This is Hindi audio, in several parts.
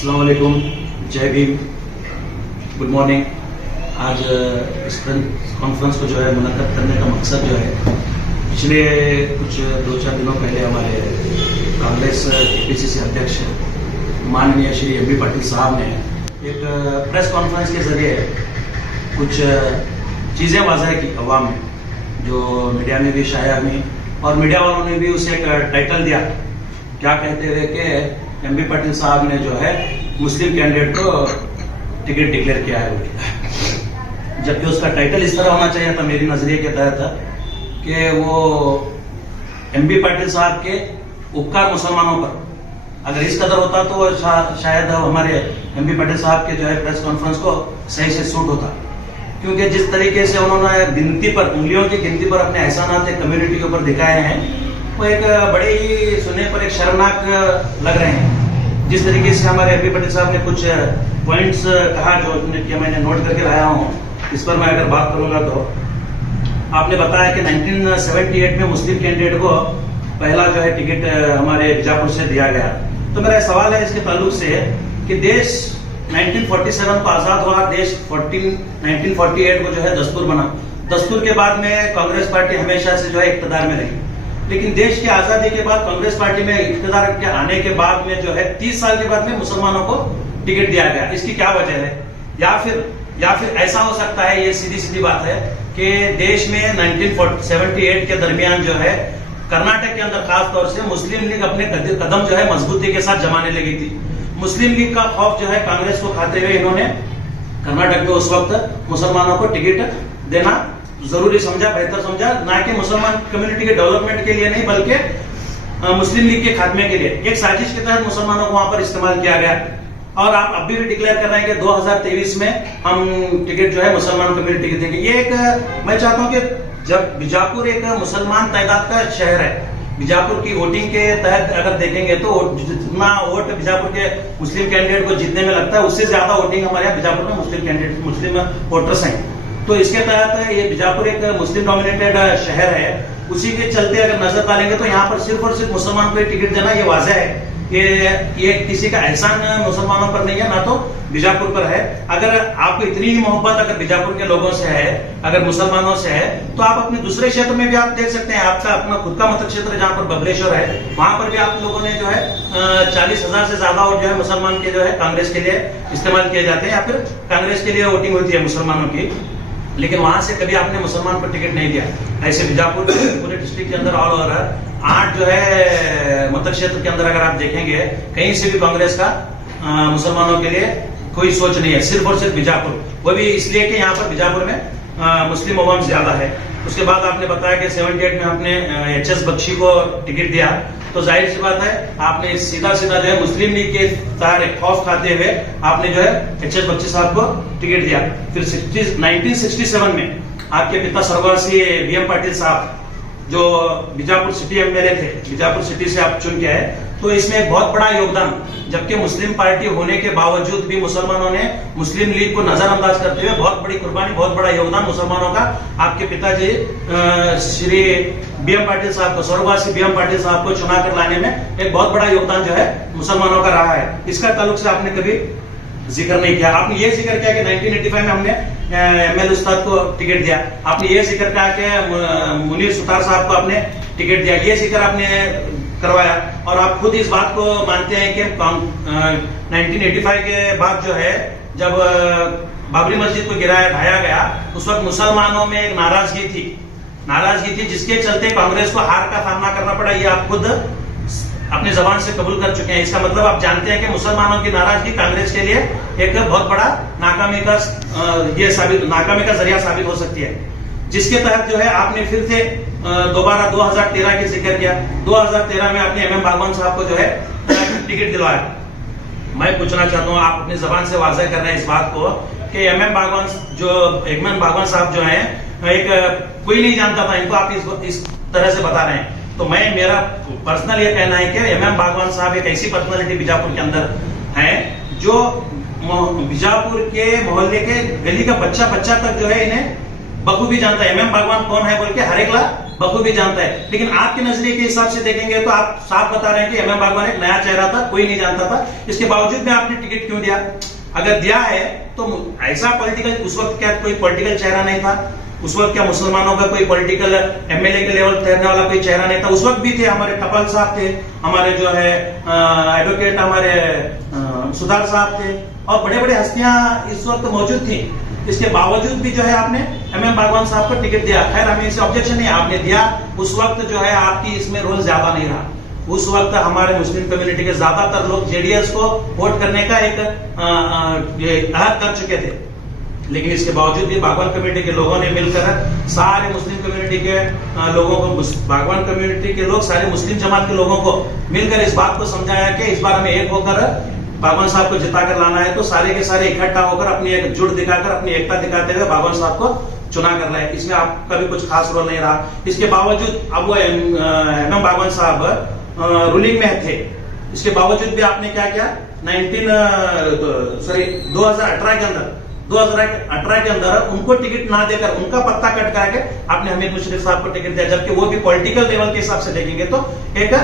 अस्सलाम वालेकुम, जय भीम, गुड मॉर्निंग। आज इस कॉन्फ्रेंस को जो है मुनक्कद करने का मकसद जो है, पिछले कुछ 2-4 दिनों पहले हमारे कांग्रेस केपीसीसी अध्यक्ष माननीय श्री एम बी पाटिल साहब ने एक प्रेस कॉन्फ्रेंस के जरिए कुछ चीज़ें वाज़ह की अवाम में, जो मीडिया में भी शाया हुई और मीडिया वालों ने भी उसे एक टाइटल दिया, क्या कहते हुए कि एम बी पाटिल साहब ने जो है मुस्लिम कैंडिडेट को टिकट डिक्लेयर किया है। जबकि उसका टाइटल इस तरह होना चाहिए था मेरी नजरिए के तहत कि वो एम बी पाटिल साहब के उपकार मुसलमानों पर अगर इस कदर होता तो शायद हमारे एम बी पाटिल साहब के जो है प्रेस कॉन्फ्रेंस को सही से सूट होता। क्योंकि जिस तरीके से उन्होंने गिनती पर, उंगलियों की गिनती पर अपने एहसानात कम्युनिटी के ऊपर दिखाए हैं, वो एक बड़े ही सुनने पर एक शर्मनाक लग रहे हैं। जिस तरीके से हमारे एम बी पाटिल साहब ने कुछ पॉइंट्स कहा जो मैंने नोट करके लाया हूँ, इस पर मैं अगर बात करूंगा तो आपने बताया कि 1978 में मुस्लिम कैंडिडेट को पहला जो है टिकट हमारे बीजापुर से दिया गया। तो मेरा सवाल है इसके ताल्लुक से कि देश 1947 को आजाद हुआ, देश 1948 को जो है दस्तूर बना। दस्तूर के बाद में कांग्रेस पार्टी हमेशा से जो है इक्तदार में रही, लेकिन देश की आजादी के बाद कांग्रेस पार्टी में इक्तदार के आने के बाद में जो है 30 साल के बाद में मुसलमानों को टिकट दिया गया। इसकी क्या वजह है? या फिर ऐसा हो सकता है, ये सीधी सीधी बात है कि देश में 1978 के दरमियान जो है कर्नाटक के अंदर खास तौर से मुस्लिम लीग अपने कदम जो है मजबूती के साथ जमाने लगी थी। मुस्लिम लीग का खौफ जो है कांग्रेस को खाते हुए इन्होंने कर्नाटक में उस वक्त मुसलमानों को टिकट देना जरूरी समझा, बेहतर समझा, ना कि मुसलमान कम्युनिटी के डेवलपमेंट के लिए नहीं बल्कि मुस्लिम लीग के खात्मे के लिए। एक साजिश के तहत मुसलमानों को वहां पर इस्तेमाल किया गया और आप अभी भी डिक्लेयर कर रहे हैं कि 2023 में हम टिकट जो है मुसलमान कम्युनिटी के देंगे। ये एक मैं चाहता हूं कि जब बीजापुर एक मुसलमान तादाद का शहर है, बीजापुर की वोटिंग के तहत अगर देखेंगे तो जितना वोट बीजापुर के मुस्लिम कैंडिडेट को जीतने में लगता है, उससे ज्यादा वोटिंग हमारे यहाँ बीजापुर में मुस्लिम कैंडिडेट, मुस्लिम वोटर्स हैं। तो इसके तहत ये बीजापुर एक मुस्लिम डोमिनेटेड शहर है, उसी के चलते अगर नजर डालेंगे तो यहाँ पर सिर्फ और सिर्फ मुसलमान को टिकट देना ये वाजह है कि ये किसी का एहसान मुसलमानों पर नहीं है, ना तो बीजापुर पर है। अगर आपको इतनी ही मोहब्बत अगर बीजापुर के लोगों से है, अगर मुसलमानों से है, तो आप अपने दूसरे क्षेत्र में भी आप देख सकते हैं। आपका अपना खुद का मत क्षेत्र जहाँ पर बबलेश्वर है, वहां पर भी आप लोगों ने जो है 40,000 से ज्यादा वोट जो है मुसलमान के जो है कांग्रेस के लिए इस्तेमाल किए जाते हैं, या फिर कांग्रेस के लिए वोटिंग होती है मुसलमानों की, लेकिन वहां से कभी आपने मुसलमान को टिकट नहीं दिया। ऐसे बीजापुर पूरे डिस्ट्रिक्ट के अंदर ऑल ओवर 8 जो है मत क्षेत्र के अंदर अगर आप देखेंगे, कहीं से भी कांग्रेस का मुसलमानों के लिए कोई सोच नहीं है, सिर्फ और सिर्फ बीजापुर। वो भी इसलिए कि यहाँ पर बीजापुर में मुस्लिम अवाम ज्यादा है। उसके बाद आपने बताया कि 78 में आपने HS बख्शी को टिकट दिया, तो जाहिर सी बात है आपने सीधा सीधा जो है मुस्लिम लीग के सारे खौफ खाते हुए आपने जो है HS बख्शी साहब को टिकट दिया। फिर 1967 में आपके पिता स्वर्गवासी BM पाटिल साहब जो बीजापुर सिटी एमएलए थे, बीजापुर सिटी से आप चुन के आए, तो इसमें एक बहुत बड़ा योगदान, जबकि मुस्लिम पार्टी होने के बावजूद भी मुसलमानों ने मुस्लिम लीग को नजरअंदाज करते हुए बहुत बड़ी कुर्बानी, बहुत बड़ा योगदान मुसलमानों का आपके पिताजी श्री BM पाटिल साहब को, स्वर्गवासी BM पाटिल साहब को चुना कर लाने में एक बहुत बड़ा योगदान जो है मुसलमानों का रहा है। इसका ताल्लुक से आपने कभी जिक्र नहीं किया। आपने ये जिक्र किया कि 1985 में हमने ML उस्ताद को टिकट दिया, आपने ये जिक्र किया कि मुनीर सुतार साहब को आपने टिकट दिया, ये जिक्र आपने करवाया, और आप खुद इस बात को मानते हैं कि 1985 के बाद जो है जब बाबरी मस्जिद को ढाया गया, उस वक्त मुसलमानों में एक नाराजगी थी जिसके चलते कांग्रेस को हार का सामना करना पड़ा। ये आप खुद अपनी जबान से कबूल कर चुके हैं। इसका मतलब आप जानते हैं कि मुसलमानों की नाराजगी कांग्रेस के लिए एक बहुत बड़ा नाकामी का जरिया साबित हो सकती है, जिसके तहत जो है आपने फिर से दोबारा 2013 की जिक्र किया। 2013 में आपने MM बागवान साहब को जो है टिकट दिलवाया। मैं पूछना चाहता हूँ, आप अपनी जबान से वाज़ह कर रहे हैं इस बात को कि MM बागवान साहब जो है एक कोई नहीं जानता था इनको, आप इस तरह से बता रहे हैं। तो मेरा पर्सनल ये कहना है कि MM बागवान साहब एक ऐसी पर्सनालिटी बीजापुर के अंदर है जो बीजापुर के मोहल्ले के गली का बच्चा तक जो है इन्हें बखूबी जानता है MM भगवान कौन है बोल के हर एक बखूबी जानता है। लेकिन आपके नजरिए के हिसाब से देखेंगे तो आप साफ बता रहे हैं कि MM भगवान एक नया चेहरा था, कोई नहीं जानता था, इसके बावजूद में आपने टिकट क्यों दिया? अगर दिया है तो ऐसा पॉलिटिकल, उस वक्त क्या कोई पॉलिटिकल चेहरा नहीं था? उस वक्त क्या मुसलमानों का कोई पॉलिटिकल MLA के लेवल ठहरने वाला कोई चेहरा नहीं था? उस वक्त भी थे, हमारे टपल साहब थे, हमारे जो है एडवोकेट हमारे सुधार साहब थे, और बड़े बड़े हस्तियां इस वक्त मौजूद थी। इसके बावजूद भी जो है आपने MM भगवान साहब को टिकट दिया। खैर हमें इससे ऑब्जेक्शन नहीं, आपने दिया। उस वक्त जो है आपकी इसमें रोल ज्यादा नहीं रहा। उस वक्त हमारे मुस्लिम कम्युनिटी के ज्यादातर लोग JDS को वोट करने का एक अहद कर चुके थे। लेकिन इसके बावजूद भी बागवान कम्युनिटी के लोगों ने मिलकर सारे मुस्लिम कम्युनिटी के लोगों को, बागवान कम्युनिटी के लोग सारे मुस्लिम जमात के लोगों को मिलकर इस बात को समझाया कि इस बार हमें एक होकर बागवान साहब को जिता कर लाना है। तो सारे के सारे इकट्ठा होकर अपनी एक जुट दिखाकर, अपनी एकता दिखाते हुए बागवान साहब को चुना करना है। इसमें आपका भी कुछ खास रोल नहीं रहा। इसके बावजूद अब वो MM बागवान साहब रूलिंग में थे, इसके बावजूद भी आपने क्या किया? 2018 के अंदर उनको टिकट ना देकर, उनका पत्ता कट करके आपने हमीद मुशर्रफ साहब को टिकट दिया, जबकि वो भी पॉलिटिकल लेवल के हिसाब से देखेंगे तो एक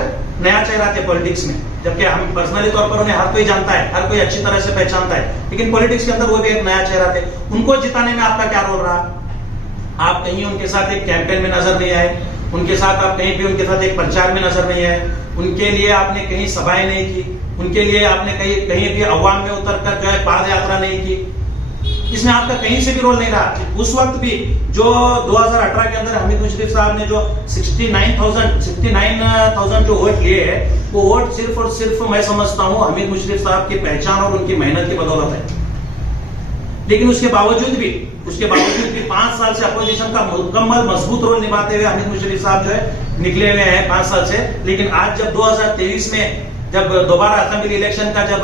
नया चेहरा थे पॉलिटिक्स में। जबकि हम पर्सनली तौर पर उन्हें हर कोई जानता है, हर कोई अच्छी तरह से पहचानता है, लेकिन पॉलिटिक्स के अंदर वो भी एक नया चेहरा थे। उनको जिताने में आपका क्या रोल रहा? आप कहीं उनके साथ एक कैंपेन में नजर नहीं आए, उनके साथ आप कहीं भी उनके साथ एक प्रचार में नजर नहीं आए, उनके लिए आपने कहीं सभाएं नहीं की, उनके लिए आपने कहीं भी अवाम में उतरकर जो है पाद यात्रा नहीं की। इसमें आपका कहीं से भी रोल नहीं रहा। उस वक्त भी जो 2018 के अंदर हमीद मुशर्रफ साहब ने जो 69,000 जो वोट लिए है, वो वोट सिर्फ और सिर्फ मैं समझता हूं हमीद मुशर्रफ साहब की पहचान और उनकी मेहनत की बदौलत है। लेकिन उसके बावजूद भी 5 साल से अपोजिशन का मुकम्मल मजबूत रोल निभाते हुए हमीद मुशर्रफ साहब जो है निकले हुए हैं 5 साल से। लेकिन आज जब 2023 में जब दोबारा असेंबली इलेक्शन का जब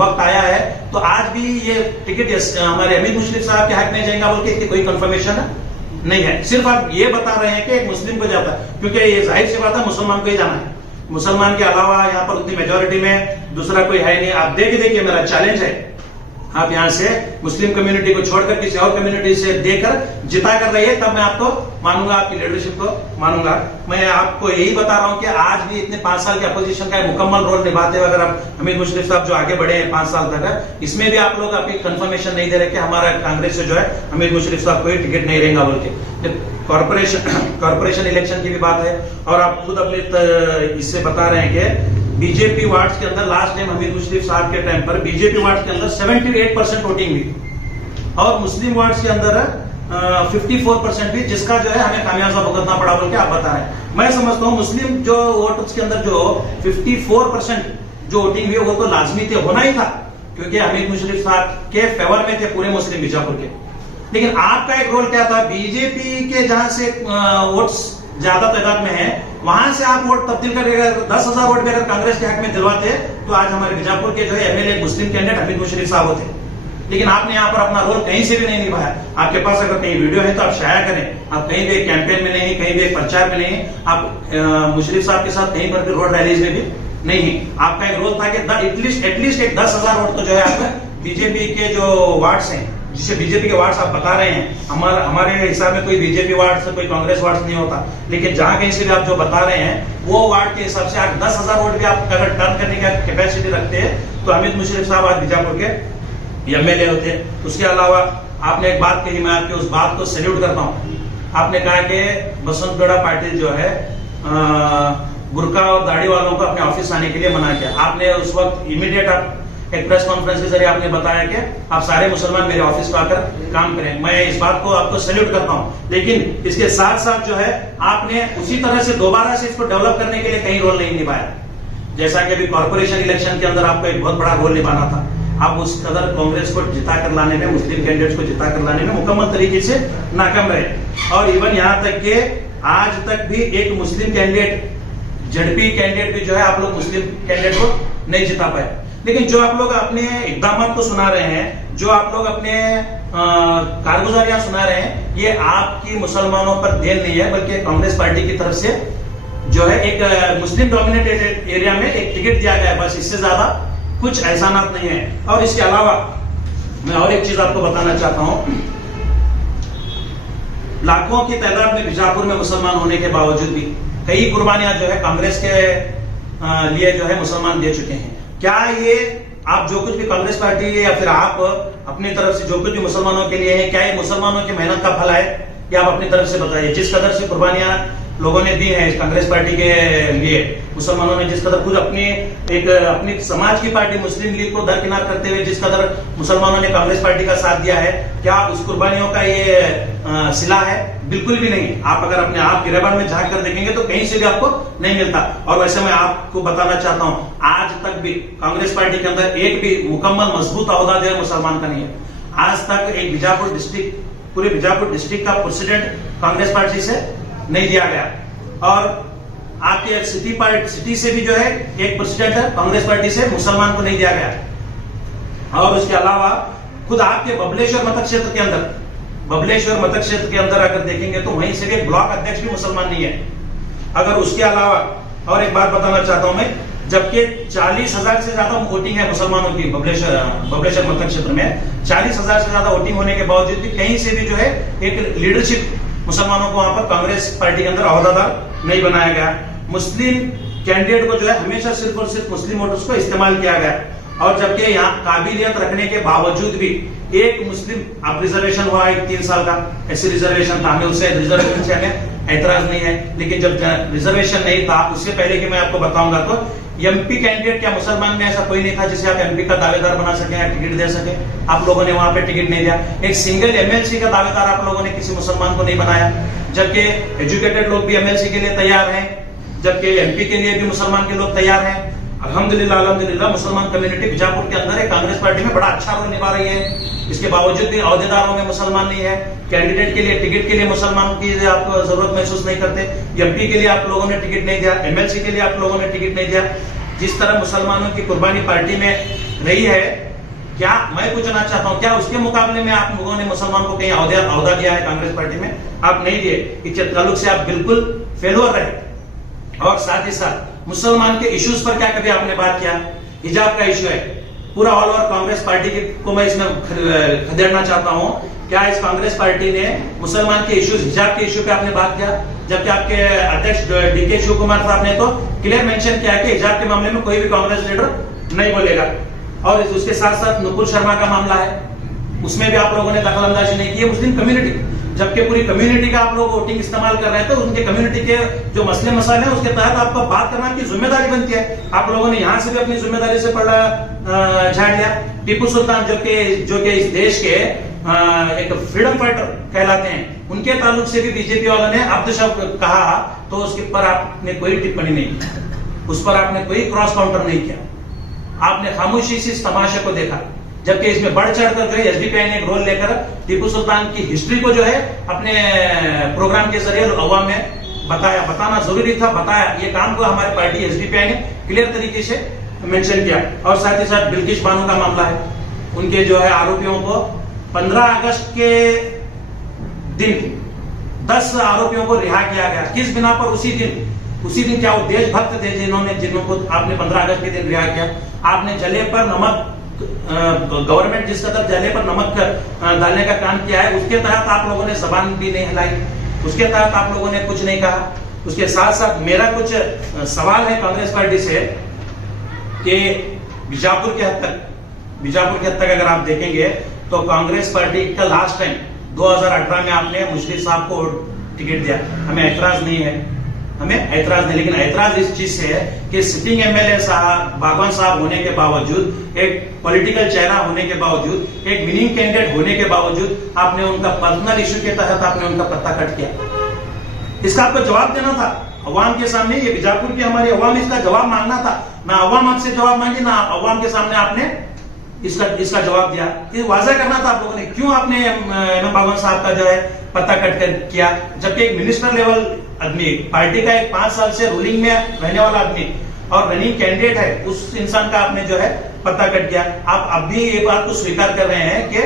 वक्त आया है, तो आज भी ये टिकट हमारे हमीद मुशर्रफ साहब के हक में जाएगा बोल के इसकी कोई कंफर्मेशन नहीं है। सिर्फ आप ये बता रहे हैं कि एक मुस्लिम को जाता है, क्योंकि ये जाहिर सी बात है मुसलमान को ही जाना है। मुसलमान के अलावा यहाँ पर उतनी मेजोरिटी में दूसरा कोई है नहीं। आप देखिए मेरा चैलेंज है, आप यहाँ से मुस्लिम कम्युनिटी को छोड़कर किसी और कम्युनिटी से देकर जिता कर रही है, तब मैं आपको मानूंगा, आपकी लीडरशिप को मानूंगा। मैं आपको यही बता रहा हूं कि आज भी इतने 5 साल के अपोजिशन का मुकम्मल रोल निभाते हुए अगर आप हमीद मुशर्रफ साहब जो आगे बढ़े हैं 5 साल तक, इसमें भी आप लोग अपनी कंफर्मेशन नहीं दे रहे कि हमारा कांग्रेस से जो है हमीद मुशर्रफ साहब को टिकट नहीं रहेगा बोल के। कॉर्पोरेशन इलेक्शन की भी बात है, और आप खुद अपने इससे बता रहे हैं कि बीजेपी वार्ड्स के अंदर लास्ट टाइम हमीद मुशर्रफ साहब के टाइम पर बीजेपी वार्ड्स के अंदर 78% वोटिंग हुई, और मुस्लिम वार्ड्स के अंदर 54% भी, जिसका जो है हमें खामियाजा भुगतना पड़ा बोल के आप बता रहे हैं। मैं समझता हूं मुस्लिम जो वोटर्स के अंदर जो 54% जो वोटिंग हुई वो तो लाजमी थे, होना ही था, क्योंकि हमीद मुशर्रफ साहब के फेवर में थे पूरे मुस्लिम बीजापुर के। लेकिन आपका एक रोल क्या था? बीजेपी के जहां से वोट्स ज्यादा तादाद में है, वहां से आप वोट तब्दील करके 10,000 वोट भी अगर कांग्रेस के हक में दिलवाते तो आज हमारे बीजापुर के जो है MLA मुस्लिम कैंडिडेट हमीद मुशर्रफ साहब होते। लेकिन आपने यहाँ पर अपना रोल कहीं से भी नहीं निभाया। आपके पास अगर कहीं वीडियो है तो आप शाया करें। आप कहीं भी एक कैंपेन में नहीं, कहीं भी एक प्रचार में नहीं, आप मुशर्रफ साहब के साथ कहीं पर भी रोड रैलीज में भी नहीं है। आपका एक रोल था कि एटलीस्ट एक 10,000 वोट तो जो है आपका बीजेपी के जो वार्ड्स हैं, जिसे बीजेपी के वार्ड्स आप बता रहे हैं, हमारे हिसाब में कोई बीजेपी वार्ड से कोई कांग्रेस वार्ड नहीं होता। लेकिन जहां कहीं से भी आप जो बता रहे हैं वो वार्ड के हिसाब से 10,000 वोट भी आप अगर टर्न करने का कैपेसिटी रखते हैं तो हमीद मुशर्रफ साहब आज बीजापुर के MLA होते। उसके अलावा आपने एक बात कही, मैं आपकी उस बात को सैल्यूट करता हूं। आपने कहा कि बसंत गौड़ा पाटिल जो है बुर्का और दाढ़ी वालों को अपने ऑफिस आने के लिए मना किया। आपने उस वक्त इमीडिएट आप एक प्रेस कॉन्फ्रेंस के जरिए आपने बताया कि आप सारे मुसलमान मेरे ऑफिस पर आकर काम करें। मैं इस बात को आपको सैल्यूट करता हूं। लेकिन इसके साथ साथ जो है आपने उसी तरह से दोबारा से इसको डेवलप करने के लिए कहीं रोल नहीं निभाया। जैसा कि अभी कॉर्पोरेशन इलेक्शन के अंदर आपको एक बहुत बड़ा रोल निभाना था, आप उस कदर कांग्रेस को जिता कर लाने में, मुस्लिम कैंडिडेट्स को जिता कर लाने में मुकम्मल तरीके से नाकाम रहे। और इवन यहाँ तक कि आज तक भी एक मुस्लिम कैंडिडेट, ZP कैंडिडेट भी जो है आप लोग मुस्लिम कैंडिडेट को नहीं जिता पाए। लेकिन जो आप लोग अपने इकदाम को सुना रहे हैं, जो आप लोग अपने कारगुजारियां सुना रहे हैं, ये आपकी मुसलमानों पर देन नहीं है, बल्कि कांग्रेस पार्टी की तरफ से जो है एक मुस्लिम डोमिनेटेड एरिया में एक टिकट दिया गया है, बस इससे ज्यादा कुछ एहसानात नहीं है। और इसके अलावा मैं और एक चीज आपको बताना चाहता हूं। लाखों की तादाद में बीजापुर में मुसलमान होने के बावजूद भी कई कुर्बानियां जो है कांग्रेस के लिए जो है मुसलमान दे चुके हैं। क्या ये आप जो कुछ भी कांग्रेस पार्टी है या फिर आप अपनी तरफ से जो कुछ भी मुसलमानों के लिए है, क्या ये मुसलमानों की मेहनत का फल है? या आप अपनी तरफ से बताइए। जिस कदर से कुर्बानियां लोगों ने दी हैं इस कांग्रेस पार्टी के लिए, मुसलमानों ने जिस कदर खुद अपनी समाज की पार्टी मुस्लिम लीग को दरकिनार करते हुए जिस कदर मुसलमानों ने कांग्रेस पार्टी का साथ दिया है, क्या उस कुर्बानियों का ये सिला है? बिल्कुल भी नहीं। आप अगर अपने आप गिरेबान में झांक कर देखेंगे तो कहीं से भी आपको नहीं मिलता। और वैसे मैं आपको बताना चाहता हूं, आज तक भी कांग्रेस पार्टी के अंदर एक भी मुकम्मल मजबूत अहदा जो है मुसलमान का नहीं है। आज तक एक बीजापुर डिस्ट्रिक्ट, पूरे बीजापुर डिस्ट्रिक्ट का प्रेसिडेंट कांग्रेस पार्टी से नहीं दिया गया। और आपके सिटी से भी जो है एक प्रेसिडेंट है कांग्रेस पार्टी से, मुसलमान को नहीं दिया गया। और उसके अलावा खुद आपके बबलेश्वर मतक क्षेत्र के अंदर अगर देखेंगे तो वहीं से भी एक ब्लॉक अध्यक्ष भी मुसलमान नहीं है। अगर उसके अलावा और एक बात बताना चाहता हूं मैं, जबकि 40,000 से ज्यादा वोटिंग है मुसलमानों की बबलेश्वर मतक क्षेत्र में, 40,000 से ज्यादा वोटिंग होने के बावजूद भी कहीं से भी जो है एक लीडरशिप मुसलमानों को वहां पर कांग्रेस पार्टी के अंदर अहदेदार नहीं बनाया गया। मुस्लिम कैंडिडेट को जो है हमेशा सिर्फ और सिर्फ मुस्लिम वोटर्स को इस्तेमाल किया गया। और जबकि यहाँ काबिलियत रखने के बावजूद भी एक मुस्लिम, अब रिजर्वेशन हुआ एक 3 साल का ऐसी रिजर्वेशन था, हमें उससे रिजर्वेशन से हमें ऐतराज नहीं है। लेकिन जब रिजर्वेशन नहीं था, उससे पहले कि मैं आपको बताऊंगा, तो एमपी कैंडिडेट क्या मुसलमान में ऐसा कोई नहीं था जिसे आप एमपी का दावेदार बना सके या टिकट दे सके? आप लोगों ने वहां पे टिकट नहीं दिया। एक सिंगल एमएलसी का दावेदार आप लोगों ने किसी मुसलमान को नहीं बनाया, जबकि एजुकेटेड लोग भी एमएलसी के लिए तैयार हैं, जबकि एमपी के लिए भी मुसलमान के लोग तैयार हैं। अल्हम्दुलिल्लाह मुसलमान कम्युनिटी बीजापुर के अंदर है कांग्रेस पार्टी में बड़ा अच्छा रोल निभा रही है। इसके बावजूद भी अहदेदारों में मुसलमान नहीं है, कैंडिडेट के लिए टिकट के लिए मुसलमान की आप जरूरत महसूस नहीं करते, एमपी के लिए आप लोगों ने टिकट नहीं दिया, एमएलसी के लिए आप लोगों ने टिकट नहीं दिया। जिस तरह मुसलमानों की कुर्बानी पार्टी में रही है, क्या मैं पूछना चाहता हूं, क्या उसके मुकाबले में आप लोगों ने मुसलमान को कहीं अहदा दिया है कांग्रेस पार्टी में? आप नहीं दिए। इस ताल्लुक से आप बिल्कुल फेलोर रहे। और साथ ही साथ मुसलमान के इश्यूज पर क्या कभी आपने बात किया? हिजाब का इश्यू है, पूरा ऑल ओवर कांग्रेस पार्टी को मैं इसमें खदेड़ना चाहता हूं। क्या इस कांग्रेस पार्टी ने मुसलमान के इश्यूज, हिजाब के इश्यू पे आपने बात किया? जबकि आपके अध्यक्ष डीके शिव कुमार साहब ने तो क्लियर मेंशन किया कि हिजाब के मामले में कोई भी कांग्रेस लीडर नहीं बोलेगा। और उसके साथ साथ नुपुर शर्मा का मामला है, उसमें भी आप लोगों ने दखलंदाजी नहीं की है। मुस्लिम कम्युनिटी, जबकि पूरी कम्युनिटी का आप लोग वोटिंग इस्तेमाल कर रहे थे, उनके कम्युनिटी के जो मसले मसाले हैं उसके तहत आपको बात करना आपकी जिम्मेदारी बनती है। आप लोगों ने यहाँ से भी अपनी जिम्मेदारी से पड़ा झाड़ लिया। टीपू सुल्तान जो कि इस देश के एक फ्रीडम फाइटर कहलाते हैं, उनके ताल्लुक से भी बीजेपी वालों ने अब्दशब्द कहा, तो उसके पर आपने कोई टिप्पणी नहीं की, उस पर आपने कोई क्रॉस काउंटर नहीं किया। आपने खामोशी से इस तमाशे को देखा, जबकि इसमें बढ़ चढ़कर जो है एसडीपीआई ने एक रोल लेकर टीपू सुल्तान की हिस्ट्री को जो है अपने प्रोग्राम के जरिए अवाम में बताना जरूरी था, बताया। ये काम को हमारी पार्टी एसडीपीआई ने क्लियर तरीके से मेंशन किया। और साथ ही साथ बिल्किश बानो का मामला है, उनके जो है आरोपियों को 15 अगस्त के दिन 10 आरोपियों को रिहा किया गया। किस बिना पर? उसी दिन क्या वो देशभक्त थे जिनको आपने 15 अगस्त के दिन रिहा किया? आपने जले पर नमक, गवर्नमेंट जिस कदर जले पर नमक डालने का काम किया है, उसके तहत आप लोगों ने जबान भी नहीं हिलाई, उसके तहत आप लोगों ने कुछ नहीं कहा। उसके साथ साथ मेरा कुछ सवाल है कांग्रेस पार्टी से कि बीजापुर के हद तक अगर आप देखेंगे तो कांग्रेस पार्टी का लास्ट टाइम 2018 में आपने मुशर्रफ साहब को टिकट दिया। हमें ऐतराज नहीं, लेकिन ऐतराज इस चीज से है कि सिटिंग एमएलए साहब, बागवान साहब होने के बावजूद, एक पॉलिटिकल चेहरा होने के बावजूद, एक विनिंग कैंडिडेट होने के बावजूद आपने उनका पर्सनल इश्यू के तहत आपने उनका पत्ता कट किया। इसका आपको जवाब देना था अवाम के सामने। ये बीजापुर की हमारी अवाम, इसका जवाब मांगना था। ना अवाम आपसे जवाब मांगी, ना अवाम के सामने आपने इसका जवाब दिया। ये वाज़ह करना था आप लोगों ने, क्यों आपने एमएम बागवान साहब का जो है पत्ता कट कर किया, जबकि एक मिनिस्टर लेवल आदमी, पार्टी का एक 5 साल से रूलिंग में रहने वाला आदमी और रनिंग कैंडिडेट है, उस इंसान का आपने जो है पत्ता कट किया। आप अब भी ये बात को स्वीकार कर रहे हैं कि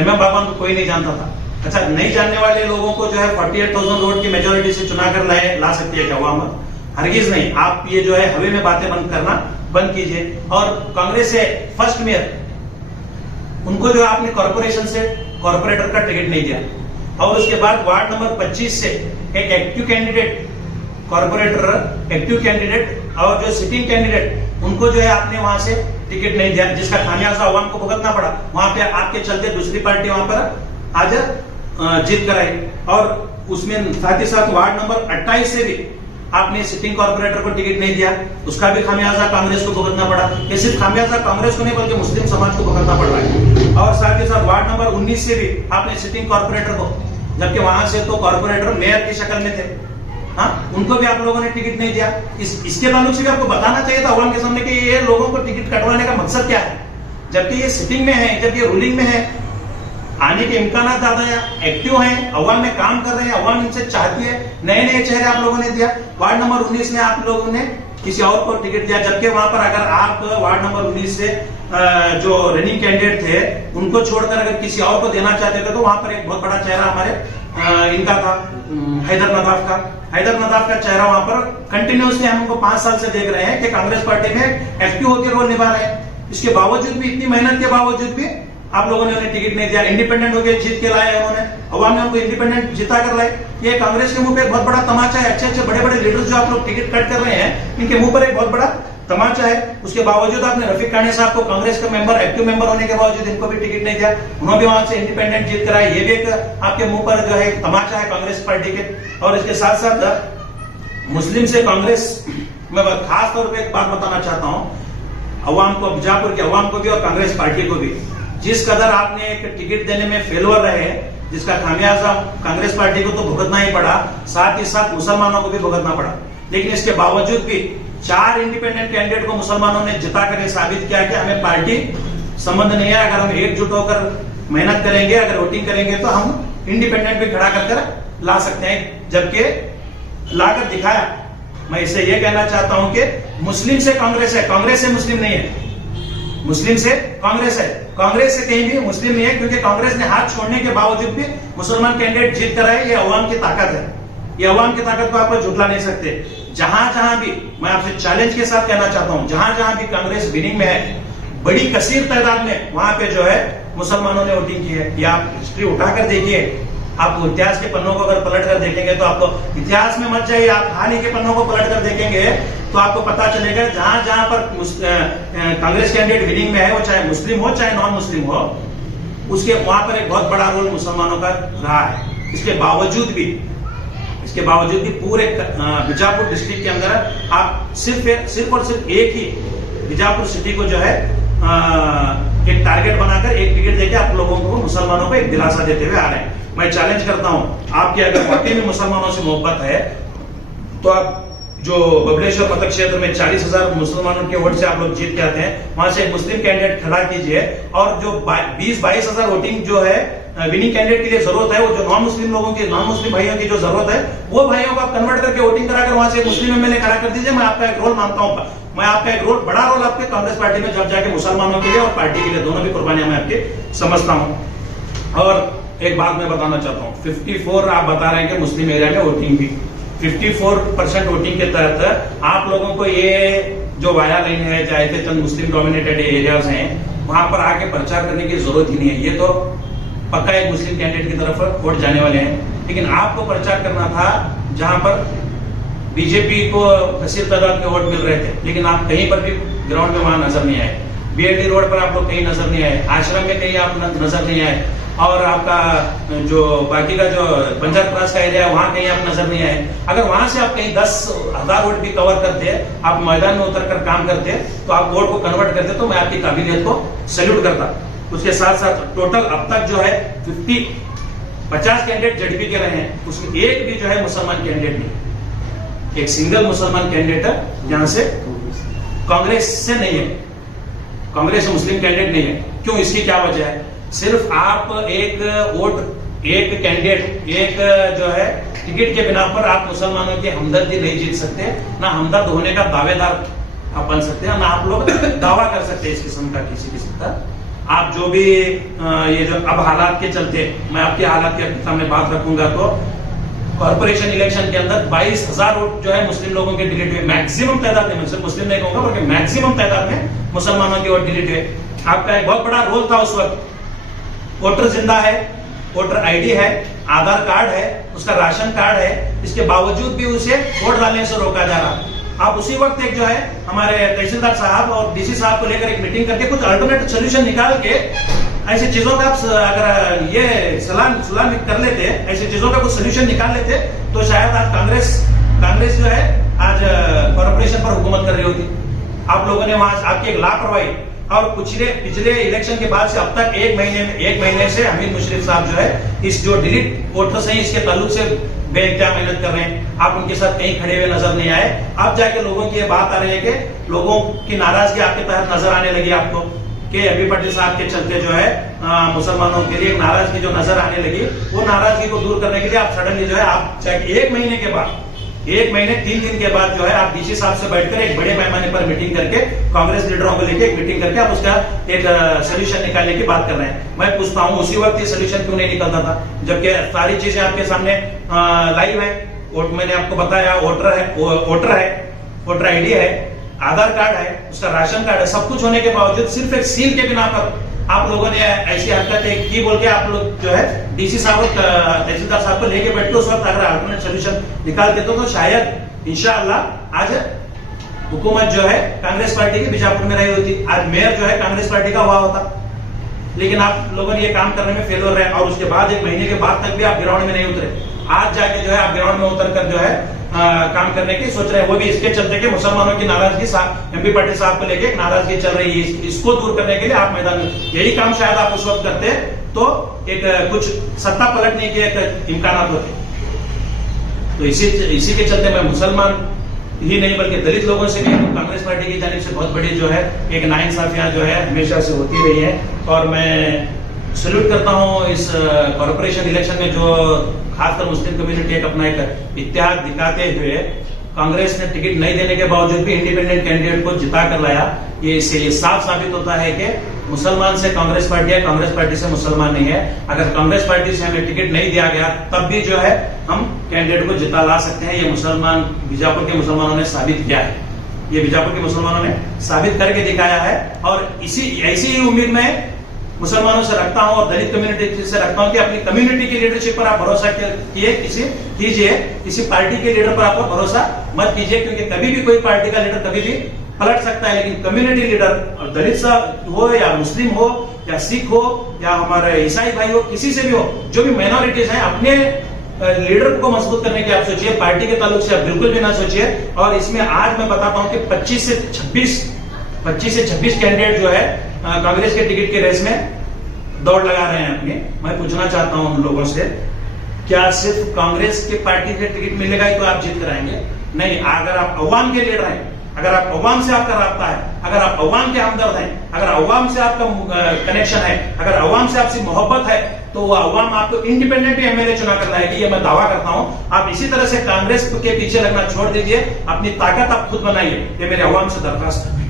एमएम बागवान को कोई नहीं जानता था। अच्छा, नहीं जानने वाले लोगों को जो है 48,000 वोट की मेजोरिटी से चुना कर ला सकती है क्या अवाम? हरगिज नहीं। आप ये जो है हवे में बातें बंद कीजिए। और कांग्रेस से फर्स्ट मेयर, उनको जो आपने कॉर्पोरेशन से कॉर्पोरेटर का टिकट नहीं दिया, और उसके बाद वार्ड नंबर 25 से एक active candidate, corporator active candidate और जो सिटिंग कैंडिडेट, उनको जो है आपने वहां से टिकट नहीं दिया, जिसका खामियाजा अवाम को भुगतना पड़ा। वहां पे आपके चलते दूसरी पार्टी वहां पर आज जीत कराई। और उसमें साथ ही साथ वार्ड नंबर 28 से भी आपने सिटिंग कॉर्पोरेटर को टिकट नहीं दिया, उसका भी खामियाजा कांग्रेस को भुगतना पड़ा। ये सिर्फ खामियाजा कांग्रेस को नहीं बल्कि मुस्लिम समाज को भुगतना पड़ रहा है। और साथ ही साथ वार्ड नंबर 19 से भी आपने सिटिंग कॉर्पोरेटर को, जबकि वहां से तो कॉर्पोरेटर मेयर की शक्ल में थे, हाँ, उनको भी आप लोगों ने टिकट नहीं दिया। इसके ताल्लुक से भी आपको बताना चाहिए था अवाम के सामने कि ये लोगों को टिकट कटवाने का मकसद क्या है, जबकि ये सिटिंग में है, जब ये रूलिंग में है, आने के इम्कान ज्यादा है, एक्टिव हैं, अवाम में काम कर रहे हैं, अवाम इनसे चाहती है। नए नए चेहरे आप लोगों ने दिया। वार्ड नंबर 19 में आप लोगों ने किसी और को टिकट दिया, जबकि वहां पर अगर आप वार्ड नंबर 19 से जो रनिंग कैंडिडेट थे उनको छोड़कर अगर किसी और को देना चाहते थे तो वहां पर एक बहुत बड़ा चेहरा हमारे इनका था, हैदर नदाफ का। हैदर नदाफ का चेहरा वहां पर कंटिन्यूसली हम उनको 5 साल से देख रहे हैं कि कांग्रेस पार्टी में एक्टिव होकर रोल निभा रहे हैं। इसके बावजूद भी, इतनी मेहनत के बावजूद भी आप लोगों ने उन्हें टिकट नहीं दिया। इंडिपेंडेंट होकर जीत के लाए उन्होंने, अवाम ने उनको इंडिपेंडेंट जिता कर लाए। ये कांग्रेस के मुंह पे एक बहुत बड़ा तमाचा है। अच्छे अच्छे बड़े बड़े लीडर्स जो आप लोग टिकट कट कर रहे हैं, इनके मुंह पर एक बहुत बड़ा तमाचा है। उसके बावजूद आपने रफीक कानी साहब को कांग्रेस का मेंबर, एक्टिव मेंबर होने के बावजूद इनको भी टिकट नहीं दिया, उन्होंने भी वहां से इंडिपेंडेंट जीत कराया। ये भी एक आपके मुंह पर जो है तमाचा है कांग्रेस पार्टी के। और इसके साथ साथ मुस्लिम से कांग्रेस में खास तौर पर एक बात बताना चाहता हूं अवाम को, बीजापुर के अवाम को भी और कांग्रेस पार्टी को भी, जिस कदर आपने एक टिकट देने में फेलवर रहे, जिसका खामियाजा कांग्रेस पार्टी को तो भुगतना ही पड़ा, साथ ही साथ मुसलमानों को भी भुगतना पड़ा। लेकिन इसके बावजूद भी 4 इंडिपेंडेंट कैंडिडेट को मुसलमानों ने जिता कर साबित किया कि हमें पार्टी संबंध नहीं है, अगर हम एकजुट होकर मेहनत करेंगे, अगर वोटिंग करेंगे तो हम इंडिपेंडेंट भी खड़ा कर ला सकते हैं, जबकि लाकर दिखाया। मैं इससे यह कहना चाहता हूं कि मुस्लिम से कांग्रेस है, कांग्रेस से मुस्लिम नहीं है, मुस्लिम से कांग्रेस है, कांग्रेस से कहीं भी मुस्लिम नहीं है, क्योंकि कांग्रेस ने हाथ छोड़ने के बावजूद भी मुसलमान कैंडिडेट जीत कर आए। ये अवाम की ताकत है, ये अवाम की ताकत को आप लोग झुठला नहीं सकते। जहां जहां भी, मैं आपसे चैलेंज के साथ कहना चाहता हूं, जहां जहां भी कांग्रेस विनिंग में है, बड़ी कसीर तादाद में वहां पे जो है मुसलमानों ने वोटिंग की है। या आप हिस्ट्री उठाकर देखिए, आप इतिहास के पन्नों को अगर पलट कर देखेंगे तो आपको, इतिहास में मत जाइए, आप हाल ही के पन्नों को पलट कर देखेंगे तो आपको पता चलेगा जहां जहां पर कांग्रेस कैंडिडेट विनिंग में है, वो चाहे मुस्लिम हो चाहे नॉन मुस्लिम हो, उसके वहां पर एक बहुत बड़ा रोल मुसलमानों का रहा है। इसके बावजूद भी पूरे बीजापुर डिस्ट्रिक्ट के अंदर आप सिर्फ और सिर्फ एक ही बीजापुर सिटी को जो है एक टारगेट बनाकर एक टिकट देके आप लोगों को, मुसलमानों को एक दिलासा देते हुए आ रहे हैं। मैं चैलेंज करता हूं, आपके अगर वाकई में मुसलमानों से मोहब्बत है तो आप जो बबलेश्वर मतक क्षेत्र में 40,000 मुसलमानों के वोट से आप लोग जीत के आते हैं, वहां से एक मुस्लिम कैंडिडेट खड़ा कीजिए। और जो 20-22,000 वोटिंग जो है विनिंग कैंडिडेट के लिए जरूरत है, वो जो नॉन मुस्लिम लोगों की, नॉन मुस्लिम भाइयों की जो जरूरत है, वो भाइयों को आप कन्वर्ट करके वोटिंग कराकर वहां से मुस्लिम एमएलए खड़ा कर दीजिए। मैं आपका एक रोल मानता हूं, मैं आपका एक रोल, बड़ा रोल आपके कांग्रेस पार्टी में जब जाके मुसलमानों के लिए और पार्टी के लिए दोनों भी कुर्बानियां मैं आपके समझता हूं। और एक बात मैं बताना चाहता हूं, 54 आप बता रहे हैं कि मुस्लिम एरिया में वोटिंग भी, 54% वोटिंग के तहत आप लोगों को ये जो वाया लाइन है, चाहे चंद मुस्लिम डोमिनेटेड एरियाज हैं, वहां पर आके प्रचार करने की जरूरत ही नहीं है। ये तो पक्का एक मुस्लिम कैंडिडेट की तरफ वोट जाने वाले हैं। लेकिन आपको प्रचार करना था जहां पर बीजेपी को कसीर तादाद के वोट मिल रहे थे, लेकिन आप कहीं पर भी ग्राउंड में वहां नजर नहीं आए। बीएलडी रोड पर आप लोग कहीं नजर नहीं आए, आश्रम में कहीं आप नजर नहीं आए, और आपका जो बाकी का जो बंजार क्रॉस का एरिया है वहां कहीं आप नजर नहीं आए। अगर वहां से आप कहीं 10,000 वोट भी कवर करते, आप मैदान में उतरकर काम करते, तो आप वोट को कन्वर्ट करते, तो मैं आपकी काबिलियत को सैल्यूट करता। उसके साथ साथ टोटल अब तक जो है 50 कैंडिडेट जेडपी के रहे हैं, उसमें एक भी जो है मुसलमान कैंडिडेट नहीं, एक सिंगल मुसलमान कैंडिडेट है जहां से कांग्रेस से नहीं है, कांग्रेस मुस्लिम कैंडिडेट नहीं है। क्यों, इसकी क्या वजह है? सिर्फ आप एक वोट, एक कैंडिडेट, एक जो है टिकट के बिना पर आप मुसलमानों की हमदर्दी नहीं जीत सकते, ना हमदर्द होने का दावेदार आप बन सकते हैं, ना आप लोग दावा कर सकते हैं इस किस्म का, किसी किस्म का। आप जो भी ये जो अब हालात के चलते, मैं आपके हालात के सामने बात रखूंगा, तो कॉर्पोरेशन इलेक्शन के अंदर 22,000 वोट जो है मुस्लिम लोगों के डिलीट हुए, मैक्सिमम तादाद में, मैं सिर्फ मुस्लिम नहीं कहूंगा बल्कि मैक्सिमम तादाद में मुसलमानों के वोट डिलीट हुए। आपका एक बहुत बड़ा रोल था उस वक्त। वोटर जिंदा है, वोटर आईडी है, आधार कार्ड है, उसका राशन कार्ड है, इसके बावजूद भी उसे वोट डालने से रोका जा रहा। आप उसी वक्त एक जो है हमारे तहसीलदार साहब और डीसी साहब को लेकर एक मीटिंग करके कुछ अल्टरनेटिव सोल्यूशन निकाल के ऐसी चीजों का आप अगर ये सलाह कर लेते, ऐसी चीजों का कुछ सोल्यूशन निकाल लेते, तो शायद आज कांग्रेस जो है आज कॉर्पोरेशन पर हुकूमत कर रही होती। आप लोगों ने वहां आपकी एक लापरवाही और पिछले इलेक्शन के बाद से अब तक एक महीने से हमीद मुशर्रफ साहब जो है इस जो डिलीट वोटर्स हैं इसके ताल्लुक से बेइंतहा मेहनत कर रहे हैं। आप उनके साथ कहीं खड़े हुए नजर नहीं आए। अब जाके लोगों की ये बात आ रही है कि लोगों की नाराजगी आपके तहत नजर आने लगी आपको कि अभी पटेल साहब के चलते जो है मुसलमानों के लिए नाराजगी जो नजर आने लगी, वो नाराजगी को दूर करने के लिए आप सडनली जो है आप चाहे एक महीने 3 दिन के बाद जो है आप डीसी साहब से बैठकर एक बड़े पैमाने पर मीटिंग करके कांग्रेस लीडरों को लेकर एक मीटिंग करके आप उसका एक सोल्यूशन निकालने की बात कर रहे हैं। मैं पूछता हूं उसी वक्त ये सोल्यूशन क्यों नहीं निकलता था, जबकि सारी चीजें आपके सामने लाइव है। मैंने आपको बताया वोटर आईडी है, आधार कार्ड है, उसका राशन कार्ड है, सब कुछ होने के बावजूद सिर्फ एक सील के बिना पर आप लोगों ने ऐसी हरकत की बोल के आप लोग जो है डीसी साहब और तहसीलदार साहब को लेके बैठे उस वक्त अगर अल्टरनेट सोल्यूशन निकाल देते तो शायद इंशाअल्लाह आज हुकूमत जो है कांग्रेस पार्टी की बीजापुर में रही होती, आज मेयर जो है कांग्रेस पार्टी का हुआ होता। लेकिन आप लोगों ने ये काम करने में फेल हो रहे हैं और उसके बाद 1 महीने के बाद तक भी आप ग्राउंड में नहीं उतरे। आज जाके जो है आप ग्राउंड में उतर कर जो है काम करने की सोच रहे हैं, वो भी इसके चलते कि मुसलमानों की नाराजगी एमपी पाटिल साहब को लेके नाराजगी चल रही है, इसको दूर करने के लिए आप मैदान में यही काम शायद आप उस वक्त करते तो एक कुछ सत्ता पलटने के एक इम्कान होते। तो इसी के चलते मैं मुसलमान ही नहीं बल्कि दलित लोगों से भी कांग्रेस पार्टी की जानिब से बहुत बड़ी जो है एक नाइंसाफियां जो है हमेशा से होती रही है। और मैं सल्यूट करता हूं इस कॉर्पोरेशन इलेक्शन में जो खासकर मुस्लिम कम्युनिटी एक अपना एक इत्तेहाद दिखाते हुए कांग्रेस ने टिकट नहीं देने के बावजूद भी इंडिपेंडेंट कैंडिडेट को जिता कर लाया। ये इससे ये साफ साबित होता है कि मुसलमान से कांग्रेस पार्टी है, कांग्रेस पार्टी से मुसलमान नहीं है। अगर कांग्रेस पार्टी से हमें टिकट नहीं दिया गया तब भी जो है हम कैंडिडेट को जिता ला सकते हैं। ये बीजापुर के मुसलमानों ने साबित किया है, ये बीजापुर के मुसलमानों ने साबित करके दिखाया है। और ऐसी ही उम्मीद में मुसलमानों से रखता हूं और दलित कम्युनिटी से रखता हूं कि अपनी कम्युनिटी की लीडरशिप पर आप भरोसा कीजिए, किसी पार्टी के लीडर पर आप भरोसा मत कीजिए, क्योंकि कभी भी कोई पार्टी का लीडर कभी भी पलट सकता है। लेकिन कम्युनिटी लीडर और दलित साहब हो या मुस्लिम हो या सिख हो या हमारे ईसाई भाई हो, किसी से भी हो, जो भी माइनॉरिटीज हैं, अपने लीडर को मजबूत करने की आप सोचिए, पार्टी के ताल्लुक से आप बिल्कुल भी ना सोचिए। और इसमें आज मैं बताता हूं कि 25 से 26 कैंडिडेट जो है कांग्रेस के टिकट के रेस में दौड़ लगा रहे हैं अपने। मैं पूछना चाहता हूं उन लोगों से, क्या सिर्फ कांग्रेस के पार्टी के टिकट मिलेगा ही तो आप जीत कराएंगे? नहीं, अगर आप अवाम के लीडर हैं, अगर आप अवाम से आपका राब्ता है, अगर आप अवाम के हमदर्द हैं, अगर अवाम से आपका कनेक्शन है, अगर अवाम से आपसी मोहब्बत है, तो वो अवाम आपको इंडिपेंडेंट एमएलए चुना कर लाएगी, ये मैं दावा करता हूं। आप इसी तरह से कांग्रेस के पीछे लगना छोड़ दीजिए, अपनी ताकत आप खुद बनाइए, ये मेरे अवाम से दरखास्त है।